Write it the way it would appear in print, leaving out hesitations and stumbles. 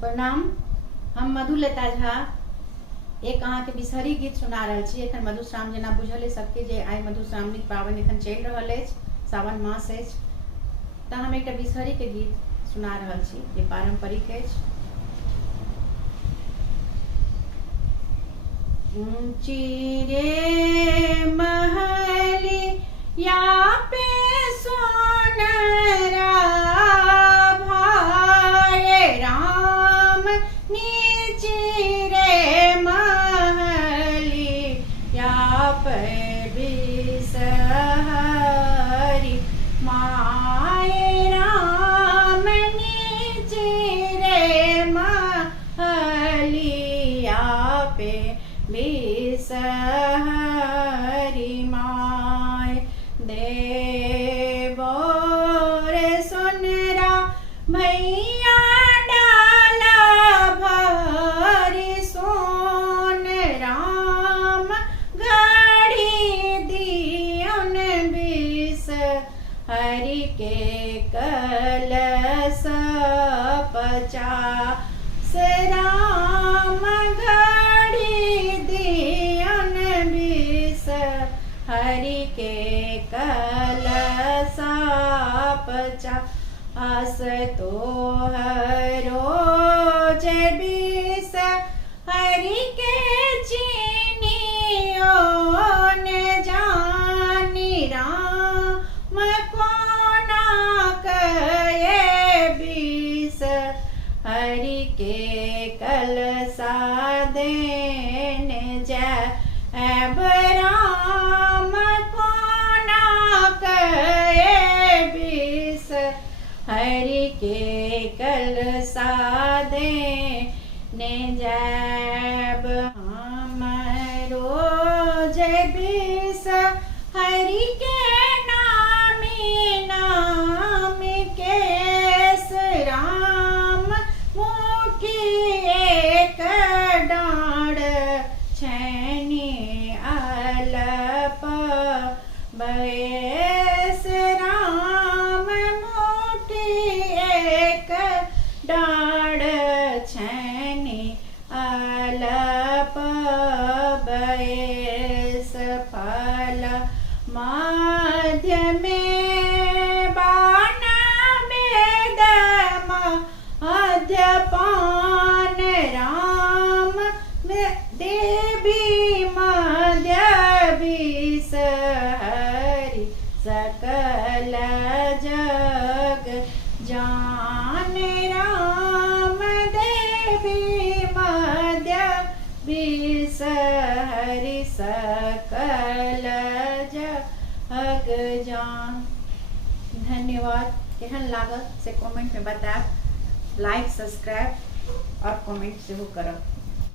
प्रणाम। हम मधुलता झा एक अहाँ के बिसहरी गीत सुना रहा छी। एखन मधुश्रावणी जेना बुझल है सबके जे आइ मधुश्रावणी पावन एखन चलि रहल अछि, सावन मास अछि, तऽ हम एक बिसहरी के गीत सुना रहल छी जे पारंपरिक अछि। ऊंची रे महलिया पे सोनरा भाए राम, नीची रे महलिया पे बिसहरी माए राम, नीची रे महलिया पे बिसहरी माय। देवो रे सोनरा भैया डाला भरी सोन राम, गढ़ी दियन बिसहरी के कलश पचास राम, हरि के कलशा पचास तोहरो जे बिसहरी के चीनियो ने जानी राम, कोना कहे बिसहरी के कलशा देने जाब राम, कोना कहे बिसहरी के कलशा देने जाब। हमरो जे बिसहरी के नामी नामी केस राम, मुखी एक डाँड़ छैनी अलप बयस राम, मुठी एक डाँड़ छैनी अलप बयस, फल मध्य में बाण वेद मध्यपान राम, देवी मध्य बिसहरी सकल जग जान राम, देवी मध्य बिसहरी सकल जग जान। धन्यवाद। केहन लागल से कमेंट में बताएब, लाइक सब्सक्राइब और कमेंट सेहो करब।